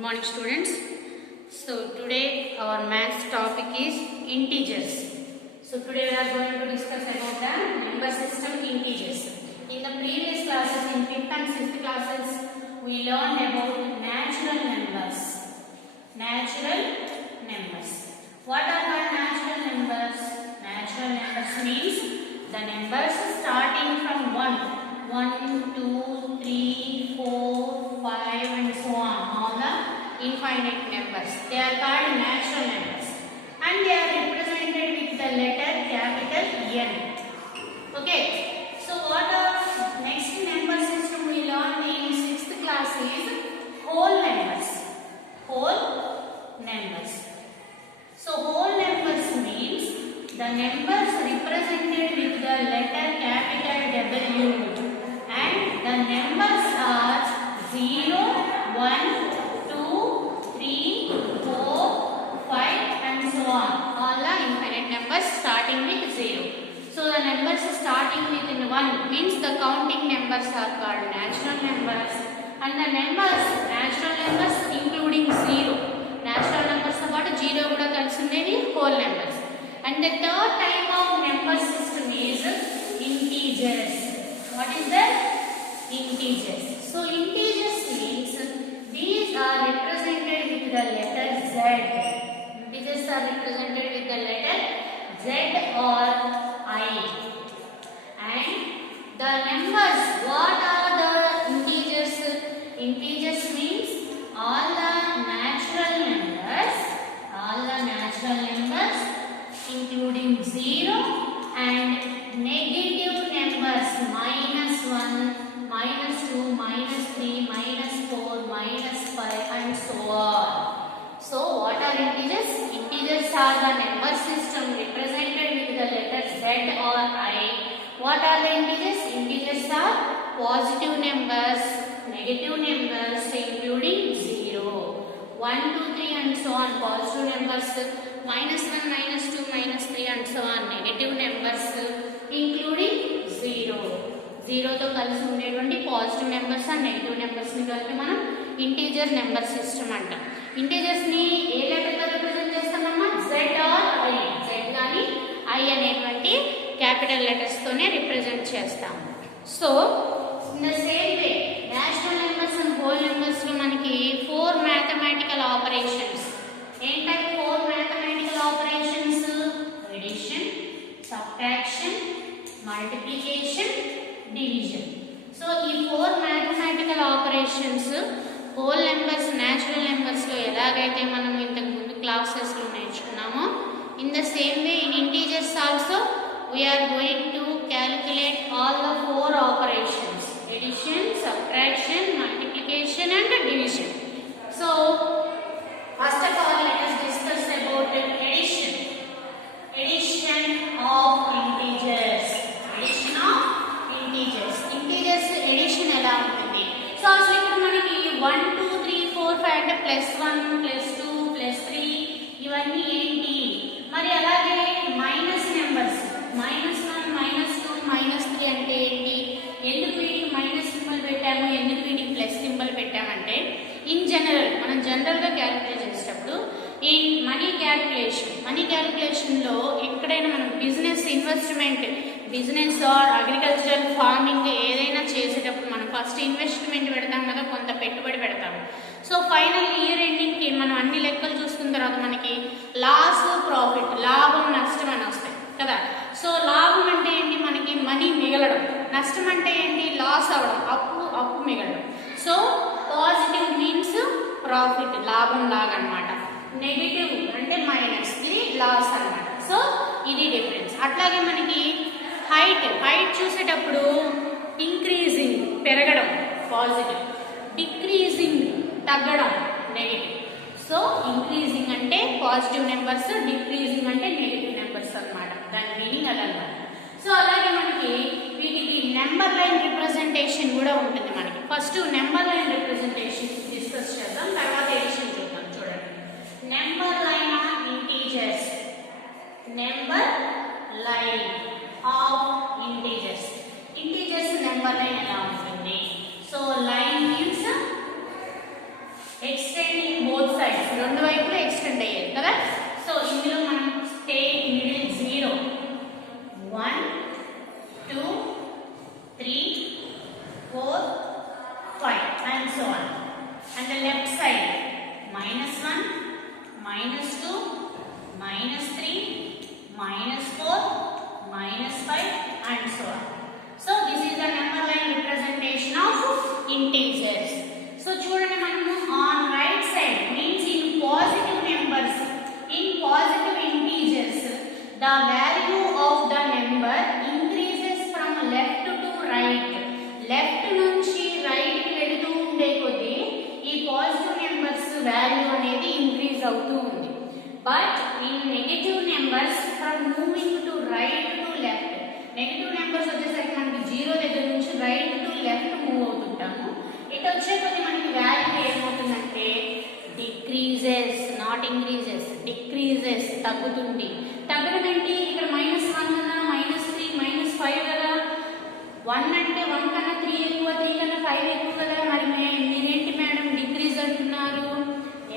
Good morning students. So today our maths topic is integers. So today we are going to discuss about the number system integers. In the previous classes, in 5th and 6th classes, we learned about natural numbers. Natural numbers. What are the natural numbers? Natural numbers means the numbers starting from 1. 1, 2, 3, 4, 5 and so on. All the infinite numbers. They are called natural numbers. And they are represented with the letter capital N. Okay. So what are next number system we learned in 6th class is whole numbers. Whole numbers. So whole numbers means the numbers represented with the letter capital W. And the numbers are 0, 1, 2, 3, 4, 5 and so on. All the infinite numbers starting with 0. So the numbers starting with 1 means the counting numbers are called natural numbers. And the numbers, natural numbers including 0. Natural numbers about 0 kuda kalisi undedi whole numbers. And the third type of number system is integers. What is that? Integers. So integers means these are represented with the letter Z. Integers are represented with the letter Z or I. And the numbers, what are the integers? Integers means all the natural numbers including 0 and negative numbers -1, -2, -3, -4, -5 and so on. So what are integers? Integers are the number system represented with the letter Z or I. What are the integers? Integers are positive numbers, negative numbers including 0, 1, 2, 3 and so on. Positive numbers -1, -2, -3 and so on. Negative numbers including 0. 0 తో కలిసి ఉండేటువంటి positive numbers and negative numbers ని కలిపి మనం integer number system అంటాం. Integers ని ఏ letter తో రిప్రజెంట్ చేస్తామమ్మా? Z or I. Z గాని I అనేటువంటి క్యాపిటల్ లెటర్స్ తోనే రిప్రజెంట్ చేస్తాం. So in the same way natural numbers and whole numbers లో మనకి 4 మ్యాథమెటికల్ ఆపరేషన్స్. ఏంటంటే 4 mathematical operations? Addition, subtraction, multiplication, division. So ఈ 4 mathematical operations whole numbers, natural numbers లో ఎలాగైతే మనం ఇంతకు ముందు క్లాసెస్ లో నేర్చుకున్నామో in the same way in integers also we are going to calculate all the 4 operations: addition, subtraction, multiplication and division. So first of all let us discuss about addition. Addition of integers. Addition of integers addition ఎలా ఉంటుంది? So అసలు ఇక్కడ మనకి 1, 2, 3, 4, 5 అంటే +1, +2, +3 ఇవన్నీ ఏంటి? మరి అలాగే మైనస్ నెంబర్స్ -1, -2, -3 అంటే ఏంటి? ఎందుకు వీటికి మైనస్ సింబల్ పెట్టాము, ఎందుకు వీటికి ప్లస్ సింబల్ పెట్టామంటే ఇన్ జనరల్ మనం జనరల్గా క్యాలిక్యులేట్ చేసేటప్పుడు ఈ మనీ క్యాలిక్యులేషన్లో ఎక్కడైనా మనం business investment, business are agricultural farming ఏదైనా చేసేటప్పుడు మనం ఫస్ట్ ఇన్వెస్ట్మెంట్ పెడతాం కదా, కొంత పెట్టుబడి పెడతాము. సో ఫైనల్ ఇయర్ ఎండింగ్కి మనం అన్ని లెక్కలు చూసుకున్న తర్వాత మనకి లాస్, ప్రాఫిట్, లాభం, నష్టం అని వస్తాయి కదా. సో లాభం అంటే ఏంటి? మనకి మనీ మిగలడం. నష్టం అంటే ఏంటి? లాస్ అవ్వడం, అప్పు మిగలడం. సో పాజిటివ్ మీన్స్ ప్రాఫిట్, లాభం లాగా అనమాట. నెగిటివ్ అంటే మైనస్, ఇది లాస్ అనమాట. సో ఇది డిఫరెన్స్. అట్లాగే మనకి హైట్ చూసేటప్పుడు ఇంక్రీజింగ్ పెరగడం పాజిటివ్, డిక్రీజింగ్ తగ్గడం నెగిటివ్. సో ఇంక్రీజింగ్ అంటే పాజిటివ్ నెంబర్స్, డిక్రీజింగ్ అంటే నెగిటివ్ నెంబర్స్ అన్నమాట. దాని మీనింగ్ అలా అన్నమాట. సో అలాగే మనకి వీటికి నెంబర్ లైన్ రిప్రజెంటేషన్ కూడా ఉంటుంది మనకి. First number line representation discuss చేద్దాం, తర్వాత ఎడిషన్ చూద్దాం. చూడండి, number line of integers. Number line of integers. Integers number line ఎలా ఉంటుంది? So line means extending sides, రెండు వైపులు ఎక్స్టెండ్ అయ్యాయి కదా. సో ఇందులో మనం take middle 0, 1, 2, 3, 4, 5 and so on. And the left side -1, -2, -3, -4, -5 and so on. So this is the number line representation of integers. So చూడండి మనము on right side means in positive numbers, in positive integers the value of the number increases from left to right. Left నుంచి right కి వెళుతూ ఉండే కొద్దీ ఈ positive numbers value అనేది increase అవుతూ ఉంది. But in negative numbers from moving to right to left, negative numbers వచ్చేసరికి మనకి 0 దగ్గర నుంచి రైట్ టు లెఫ్ట్ మూవ్ అవుతుంటాము. ఇటు వచ్చే కొద్ది మనకి వాల్యూ ఏమవుతుందంటే డిక్రీజెస్, నాట్ ఇంక్రీజెస్, డిక్రీజెస్, తగ్గుతుంది. తగ్గడం ఏంటి, ఇక్కడ -1 కదా, -3, -5 కదా. 1 అంటే 1 కన్నా 3 ఎక్కువ, 3 కన్నా 5 ఎక్కువ కదా. మరి మీరేంటి మేడం డిక్రీజ్ అంటున్నారు?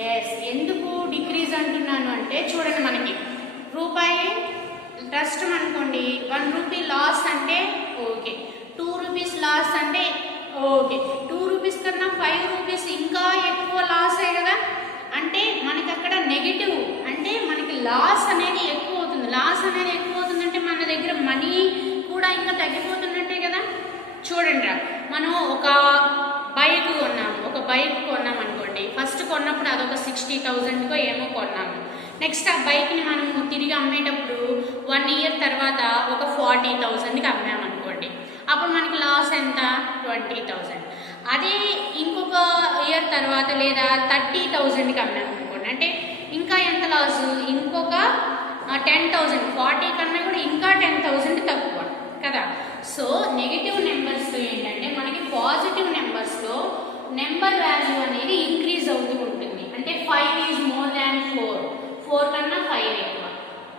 ఎస్, ఎందుకు డిక్రీజ్ అంటున్నాను అంటే చూడండి, మనకి రూపాయి ట్రస్ట్ అనుకోండి, 1 రూపీ లాస్ అంటే ఓకే, 2 రూపీస్ లాస్ అంటే ఓకే, 2 రూపీస్ కన్నా 5 రూపీస్ ఇంకా ఎక్కువ లాసే కదా. అంటే మనకి అక్కడ నెగిటివ్, అంటే మనకి లాస్ అనేది ఎక్కువ అవుతుంది. లాస్ అనేది ఎక్కువ అవుతుందంటే మన దగ్గర మనీ కూడా ఇంకా తగ్గిపోతున్నట్టే కదా. చూడండి రా, మనం ఒక బైక్ కొన్నాం అనుకోండి. ఫస్ట్ కొన్నప్పుడు అదొక 60,000కో ఏమో కొన్నాము. నెక్స్ట్ ఆ బైక్ని మనం తిరిగి అమ్మేటప్పుడు 1 ఇయర్ తర్వాత ఒక 40,000కి అమ్మామనుకోండి. అప్పుడు మనకి లాస్ ఎంత, 20,000. అదే ఇంకొక ఇయర్ తర్వాత లేదా 30,000కి అమ్మామనుకోండి, అంటే ఇంకా ఎంత లాస్, ఇంకొక 10,000, 40 కన్నా కూడా ఇంకా 10,000 తక్కువ కదా. సో నెగిటివ్ నెంబర్స్లో ఏంటంటే మనకి పాజిటివ్ నెంబర్స్లో నెంబర్ వాల్యూ అనేది ఇంక్రీజ్ అవుతూ ఉంటుంది. అంటే 5 ఈజ్ మోర్ దాన్ 4, 4 కన్నా 5 ఎక్కువ.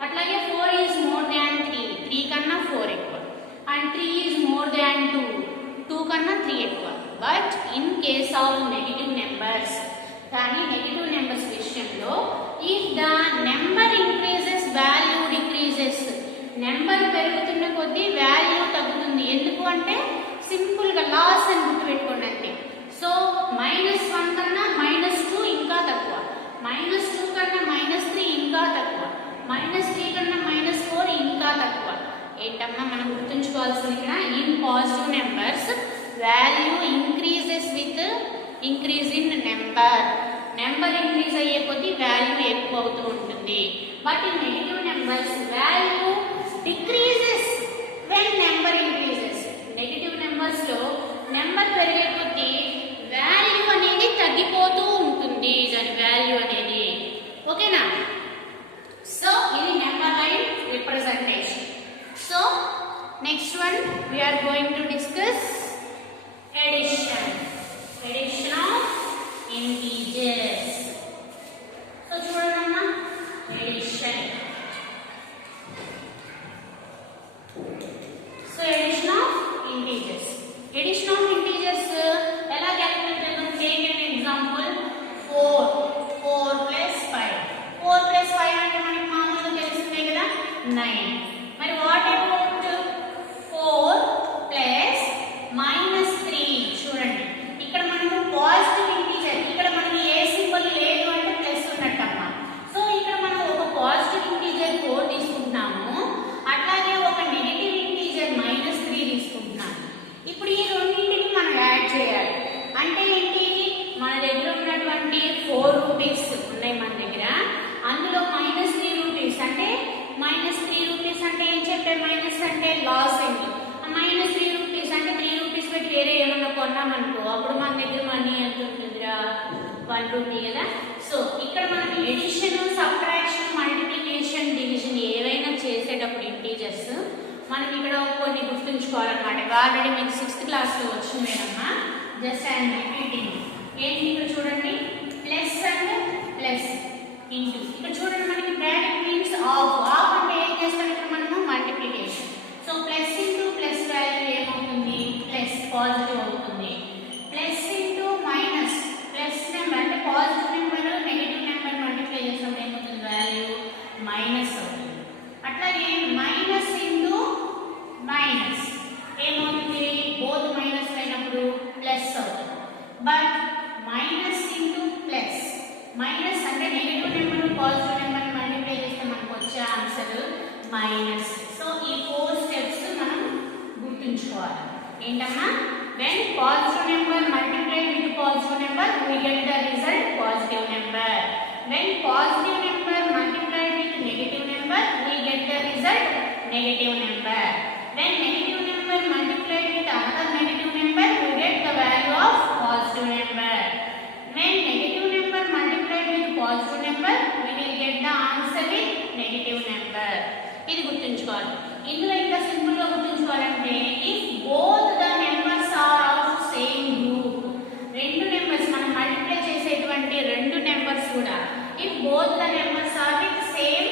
అట్లాగే 4 ఈజ్ మోర్ దాన్ 3, 3 కన్నా 4 ఎక్కువ. అండ్ 3 ఈజ్ మోర్ దాన్ 2, 2 కన్నా 3 ఎక్కువ. But in case of negative numbers, కానీ నెగిటివ్ నెంబర్స్ విషయంలో if the number increases value decreases, number పెరుగుతున్న కొద్దీ వాల్యూ తగ్గుతుంది. ఎందుకు అంటే సింపుల్గా లాస్ అని గుర్తుపెట్టుకోండి అంతే. సో -1 కన్నా -2 ఇంకా తక్కువ, -2 కన్నా -3 ఇంకా తక్కువ, -3 కన్నా -4 ఇంకా తక్కువ. ఏంటమ్మా మనం గుర్తుంచుకోవాల్సింది ఇక్కడ, in positive numbers value increases with increase in number. Number increase అయ్యే కొద్దీ వాల్యూ ఎక్కువ అవుతూ ఉంటుంది. But in negative numbers value decreases when number increases. Negative numbers లో నెంబర్ పెరిగే కొద్దీ వాల్యూ అనేది తగ్గిపోతూ ఉంటుంది, దాని వాల్యూ అనేది. ఓకేనా? సో ఇది number line representation. So next one we are going to discuss addition of integers. So చూడండి addition. So addition of integers. Addition of integers ఎలా క్యాలిక్యులేట్ చేద్దాం? Take an example 4 plus 5. 4 plus 5 అంటే మనకి మామూలుగా తెలిసిందే కదా 9. మరి వాట్ అబౌట్ 4 plus -3? చూడండి ఇక్కడ మనము పాజిటివ్ ఇంటీజర్, ఇక్కడ మనకి ఏ సింబల్ లేదు అంటే ప్లస్ ఉన్నట్టమ్మా. సో ఇక్కడ మనం ఒక పాజిటివ్ ఇంటీజర్ 4 తీసుకుంటున్నాము, అట్లాగే ఒక నెగటివ్ ఇంటీజర్ -3 తీసుకుంటున్నాము. ఇప్పుడు ఈ రెండింటిని మనం యాడ్ చేయాలి. అంటే ఏంటి, మన దగ్గర ఉన్నటువంటి 4 రూపీస్ ఉన్నాయి మన దగ్గర, అందులో -3 రూపీస్ అంటే -3 రూపీస్ అంటే ఏం చెప్పే, మైనస్ అంటే లాస్ అయింది. -3 రూపీస్ అంటే 3 రూపీస్ పెట్టి వేరే ఏమన్నా కొన్నామనుకో, అప్పుడు మన దగ్గర మనీ ఎంత ఉంటుందిరా, 1 రూపీ కదా. సో ఇక్కడ మనం ఎడిషన్, సబ్ట్రాక్షన్, మల్టిప్లికేషన్, డివిజన్ ఏవైనా చేసేటప్పుడు ఇంటీజర్స్ మనం ఇక్కడ కొన్ని గుర్తుంచుకోవాలన్నమాట. ఆల్రెడీ మీకు 6th క్లాస్లో వచ్చిందేనమ్మా, జస్ట్ ఐఎమ్ రిపీటింగ్. ఏంటి ఇక్కడ చూడండి, ప్లస్ అండ్ ప్లస్ ఇంటూ. ఇక్కడ చూడండి మనకి బ్రాకెట్ మీన్స్ ఆఫ్. ఆఫ్ అంటే ఏం చేస్తాం ఇక్కడ మనము, multiplication. So plus into plus value ఏమవుతుంది, ప్లస్ పాజిటివ్ అవుతుంది. Plus into minus, plus number అంటే పాజిటివ్ నెంబర్ నెగిటివ్ అంటే negative number positive number multiply చేస్తే మనకు వచ్చే ఆన్సర్ మైనస్. సో ఈ 4 స్టెప్స్ మనం గుర్తుంచుకోవాలి. ఏంటమ్మా? when positive number multiplied with positive number we get the result positive number. when positive number multiplied with negative number we get the result negative number. when negative number multiplied with another negative number we get the value of positive number. when negative number multiplied with positive number we will get the answer with negative number. ఇది గుర్తుంచుకోవాలి. ఇందులో ఇంకా simple గా గుర్తుంచుకోవాలంటే if both the numbers are of same group, రెండు numbers మనం multiply చేసేటువంటి రెండు numbers కూడా if both the numbers are with same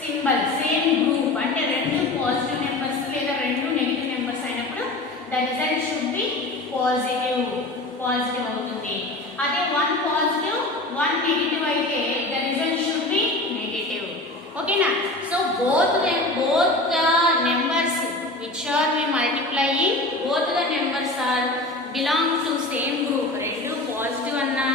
symbol same group అంటే రెండు పాజిటివ్ నెంబర్స్ లేదా రెండు నెగటివ్ నెంబర్స్ అయినప్పుడు the result should be positive అవుతుంది. అదే one positive one negative అయితే the result should be negative. ఓకేనా? So both the numbers which are we multiplying both the numbers are belong to same group. రెండు positive అన్నా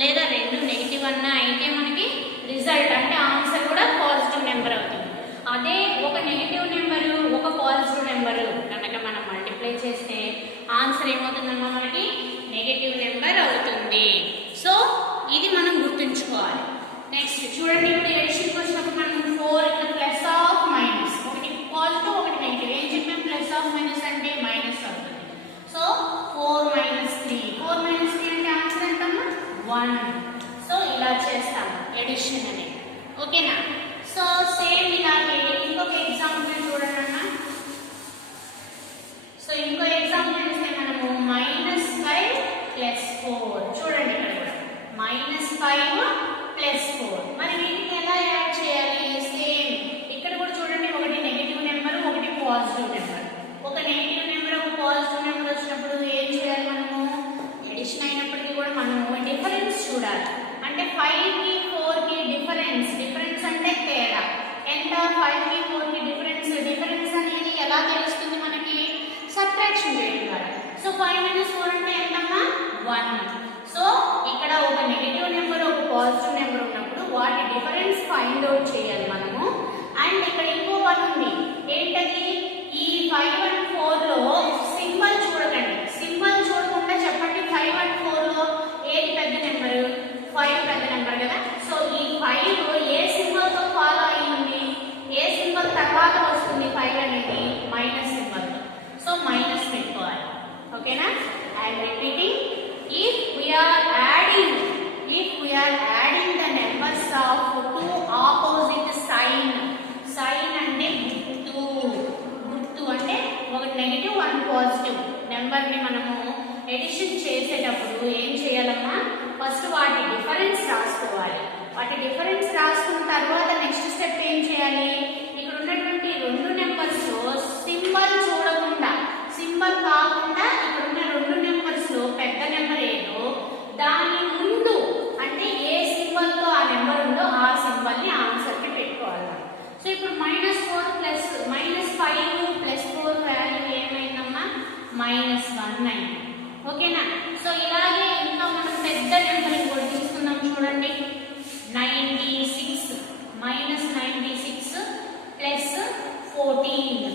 లేదా రెండు negative అన్నా అయితే మనకి రిజల్ట్ అంటే ఆన్సర్ కూడా పాజిటివ్ నెంబర్ అవుతుంది. అదే ఒక నెగటివ్ నెంబర్ ఒక పాజిటివ్ నెంబర్ కనుక మనం మల్టిప్లై చేస్తే ఆన్సర్ ఏమవుతుందమ్మా? మనకి నెగటివ్ నెంబర్ అవుతుంది. సో ఇది మనం గుర్తుంచుకోవాలి. నెక్స్ట్ చూడండి, ఇప్పుడు ఎడిషన్కి వచ్చినప్పుడు మనం 4 ఇక్కడ ప్లస్ ఆఫ్ మైనస్, ఒకటి పాజిటివ్ ఒకటి నెగిటివ్. ఏం చెప్పాం? ప్లస్ ఆఫ్ మైనస్ అంటే మైనస్ అవుతుంది. సో 4 - 3 అంటే ఆన్సర్ ఎంతమ్మా? 1. సో ఇలా చేస్తాం ఎడిషన్ అనేది. ఓకేనా? సో సేమ్ ఇలాగే ఇంకొక ఎగ్జాంపుల్ చూడండి అన్న. సో ఇంకో ఎగ్జాంపుల్ ఇస్తే మనము -5 + 4 చూడండి ఇక్కడ కూడా -5 + 4. మరి వీటిని ఎలా యాడ్ చేయాలి? సేమ్ ఇక్కడ కూడా చూడండి, ఒకటి నెగటివ్ నెంబర్ ఒకటి పాజిటివ్ నెంబర్. ఒక నెగటివ్ నెంబర్ ఒక పాజిటివ్ నెంబర్ వచ్చినప్పుడు ఏం చేయాలి? మనము ఎడిషన్ అయినప్పటికీ కూడా మనము డిఫరెన్స్ చూడాలి. అంటే 5 కి 4 కి డిఫరెన్స్ అంటే తేడా ఎంత? 5 కి 4 కి డిఫరెన్స్ అనేది ఎలా తెలుస్తుంది మనకి? సబ్ట్రాక్షన్ చేయడం ద్వారా. సో 5 - 4 అంటే ఎంతమ్మా? 1. సో ఇక్కడ ఒక నెగటివ్ నెంబర్ ఒక పాజిటివ్ నెంబర్ ఉన్నప్పుడు వాటి డిఫరెన్స్ ఫైండ్ అవుట్ చేయాలి మనము. అండ్ ఇక్కడ ఇంకో పని ఉంది. ఏంటది? ఈ 5 and 4 లో సింబల్ చూడకండి. సింబల్ చూడకుండా చెప్పండి 5 and 4 లో ఏది పెద్ద నెంబర్? 5 పెద్ద నెంబర్ కదా. సో ఈ 5 ఏ సింబల్ తో ఫాలో అయ్యింది? ఏ సింబల్ తర్వాత వస్తుంది 5 అనేది? Minus symbol. సో మైనస్ పెట్టుకోవాలి. ఓకేనా? I am repeating. if we are adding the numbers of two opposite sign అంటే గుర్తు అంటే ఒక నెగటివ్ వన్ పాజిటివ్ నెంబర్ ని మనము ఎడిషన్ చేసేటప్పుడు ఏం చేయాలమ్మా? ఫస్ట్ వాటి డిఫరెన్స్ రాసుకోవాలి. వాటి డిఫరెన్స్ రాసుకున్న తర్వాత నెక్స్ట్ స్టెప్ ఏం చేయాలి? ఇక్కడ ఉన్నటువంటి రెండు నెంబర్స్ లో సింబల్ చూడకుండా, సింబల్ కాకుండా ఇక్కడ ఉన్న రెండు నెంబర్స్ లో పెద్ద నెంబర్ ఏదో దాని ముందు అంటే ఏ సింబల్ తో ఆ నెంబర్ ఉందో ఆ సింబల్ ని ఆన్సర్ కి పెట్టుకోవాలి. సో ఇప్పుడు -5 + 4 వాల్యూ ఏమైందమ్మా? -1 అయింది. ఓకేనా? సో ఇలాగే ఇంకా మనం పెద్ద నెంబర్ ఇంకోటి తీసుకుందాం. చూడండి 96 -96 + 14.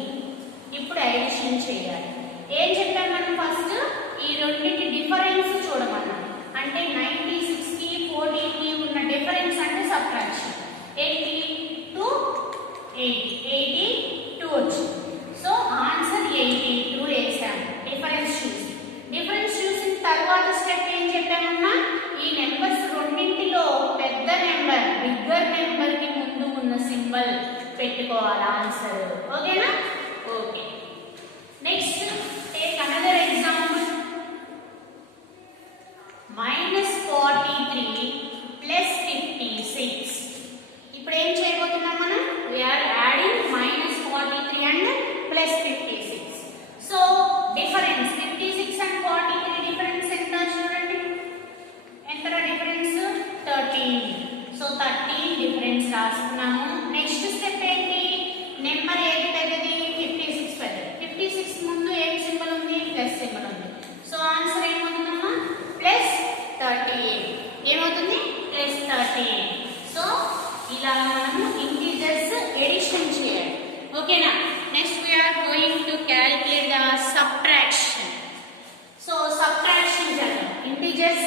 ఇప్పుడు అడిషన్ చేయాలి. ఏం చెప్పాము మనం? ఫస్ట్ ఈ రెండింటి డిఫరెన్స్ చూడమన్నాం. అంటే 96 కి 14 కి ఉన్న డిఫరెన్స్ అంటే సబ్ట్రాక్షన్. 80 to 82 వచ్చింది. సో ఆన్సర్ 82 వేసాము డిఫరెన్స్ చూసిన తర్వాత స్టెప్ ఏం చెప్పామన్నా? ఈ నెంబర్స్ రెండింటిలో పెద్ద నెంబర్ బిగ్గర్ నెంబర్ కి ముందు ఉన్న symbol going to calculate the subtraction. So subtraction chapter, integers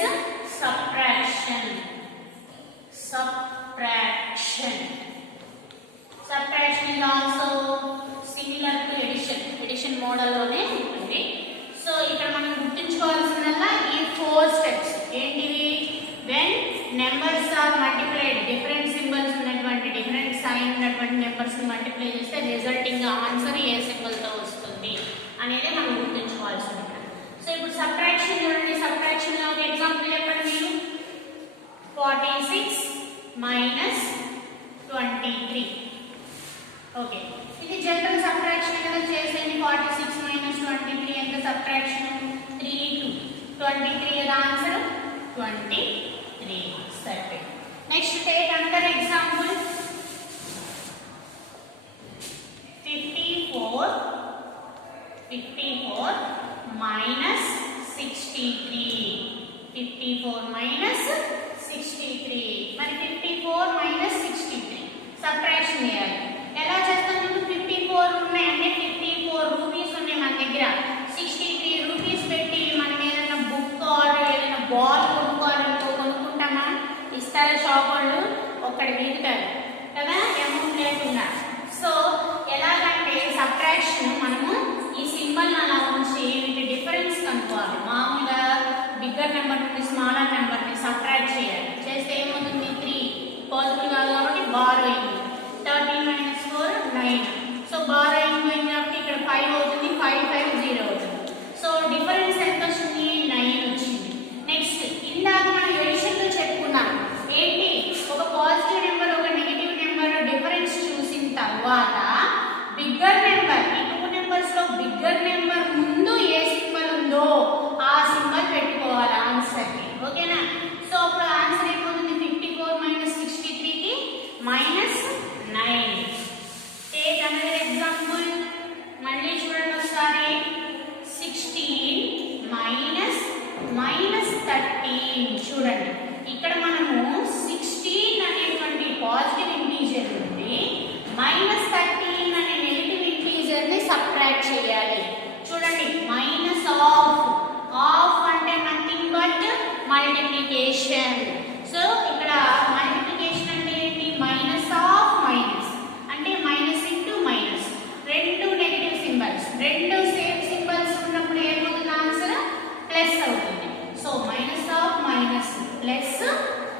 subtraction. Subtraction is also similar to addition model లోనే ఉంటుంది. సో ఇక్కడ మనం గుర్తుంచుకోవాల్సిందల్లా ఈ 4 స్టెప్స్ ఏంటివి? when numbers are multiplied, different symbols ఉన్నటువంటి different sign ఉన్నటువంటి numbers ని మల్టిప్లై చేస్తే రిజల్టింగ్ ఆన్సర్ ఏ సింబల్ తో వస్తుంది అనేది మనం గుర్తుంచుకోవాల్సింది. సో ఇప్పుడు సబ్ట్రాక్షన్ చూడండి. సబ్ట్రాక్షన్ లో ఒక ఎగ్జాంపుల్ చెప్పండి మీరు. 46 minus 23. ఓకే, ఇది జనరల్ సబ్ట్రాక్షన్ కదా చేసేది. 46 minus 23 ఎంత సబ్ట్రాక్షన్? 3 2 23 కదా ఆన్సర్ 23. సరే, next take another example. 54 minus 63. 54 minus 63. మరి 54 minus 63 సబ్ట్రాక్షన్ చేయాలి. ఎలా చేస్తాం? ఇప్పుడు 54 ఉన్నాయి అంటే 54 రూపీస్ ఉన్నాయి మన దగ్గర. 63 రూపీస్ పెట్టి మనం ఏదైనా బుక్ ఆర్ ఏదైనా బాల్ కొనుక్కుంటామా? ఇస్తారా షాప్ వాళ్ళు? ఒక్కడి వీగుతారు కదా అమౌంట్ లేకుండా. సో ఎలాగంటే సబ్ట్రాక్షన్ మనము ఈ సింబల్ అలా ఉంచి వీటి డిఫరెన్స్ కనుక్కోవాలి. మామూలుగా బిగ్గర్ నెంబర్ నుండి స్మాలర్ నెంబర్ ని సబ్ట్రాక్ట్ చేయాలి. చేస్తే ఏమవుతుంది? 3 పాజిటివ్ కాదు కాబట్టి బారోయింగ్. 13 minus 4 9. సో బారోయింగ్ పోయింది కాబట్టి ఇక్కడ 5 అవుతుంది. 5 5 0 అవుతుంది. సో డిఫరెన్స్ ఎంత వచ్చింది? 9 వచ్చింది. నెక్స్ట్ ఇందాక మనం ఎడిషన్ లో చెప్పుకున్నాం ఏంటి? ఒక పాజిటివ్ నెంబర్ ఒక నెగటివ్ నెంబర్ డిఫరెన్స్ చూసిన తర్వాత బిగ్గర్ నెంబర్, ఈ 2 నెంబర్స్ లో బిగ్గర్ నెంబర్ ముందు ఏ సింబల్ ఉందో ఆ సింబల్ పెట్టుకోవాలి ఆన్సర్ కి. ఓకేనా? సో అప్పుడు ఆన్సర్ ఏమవుతుంది? 54 minus 63 కి -9. Take another example. మళ్ళీ చూడండి ఒకసారి. 16 minus 13. చూడండి ఇక్కడ మనము 16 అనేటువంటి పాజిటివ్ ఇంటీజర్ నుండి -13 అనే నెగటివ్ ఇంటీజర్ ని సబ్ట్రాక్ట్ చేయాలి. చూడండి మైనస్ ఆఫ్ అంటే నథింగ్ బట్ మల్టిప్లికేషన్. సో ఇక్కడ మల్టిప్లికేషన్ అంటే ఏంటి? మైనస్ ఆఫ్ మైనస్ అంటే మైనస్ ఇంటూ మైనస్. రెండు నెగటివ్ సింబల్స్, రెండు సేమ్ సింబల్స్ ఉన్నప్పుడు ఏమవుతుంది? ఆన్సర్ ప్లస్ అవుతుంది. So minus of minus plus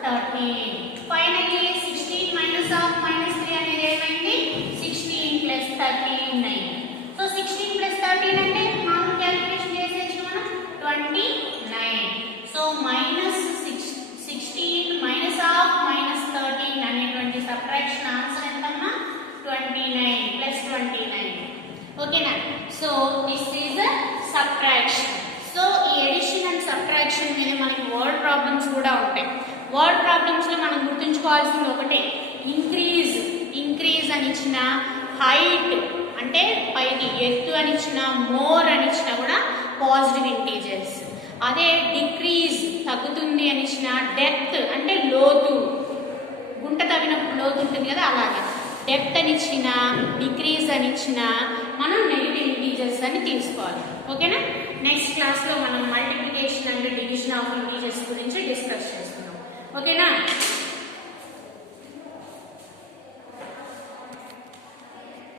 13. Finally 16 minus of -3 అనేది ఏమైంది? 16 plus 13 అయింది. సో 16 plus 13 అంటే మామూలు క్యాలిక్యులేషన్ చేసేసి మనం 29. సో -16 minus of -13 అనేటువంటి సబ్ట్రాక్షన్ ఆన్సర్ ఎంతమ్మా? 29 plus 29. ఓకేనా? So this is a subtraction. So ఈ ఎడిషన్ అండ్ సబ్ట్రాక్షన్ మీద మనకి వర్డ్ ప్రాబ్లమ్స్ కూడా ఉంటాయి. వర్డ్ ప్రాబ్లమ్స్ లో మనం గుర్తుంచుకోవాల్సింది ఒకటే, ఇంక్రీజ్ అని ఇచ్చిన, హైట్ అంటే పైకి ఎత్తు అని ఇచ్చిన, మోర్ అని ఇచ్చిన కూడా పాజిటివ్ ఇంటీజర్స్. అదే డిక్రీజ్ తగ్గుతుంది అని ఇచ్చిన, డెప్త్ అంటే లోతు, గుంట తవ్వినప్పుడు లోతు ఉంటుంది కదా అలాగే డెప్త్ అని ఇచ్చిన, డిక్రీజ్ అని ఇచ్చిన మనం నెగటివ్ ఇంటీజర్స్ అని తీసుకోవాలి. ఓకేనా? నెక్స్ట్ క్లాస్లో మనం multiplication and division of integers గురించి